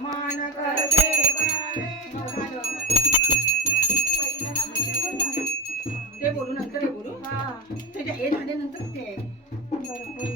समान करते ते बोलू नंतर हे बोलू. हा. त्याच्या हे झाल्यानंतर ते. बरं बोल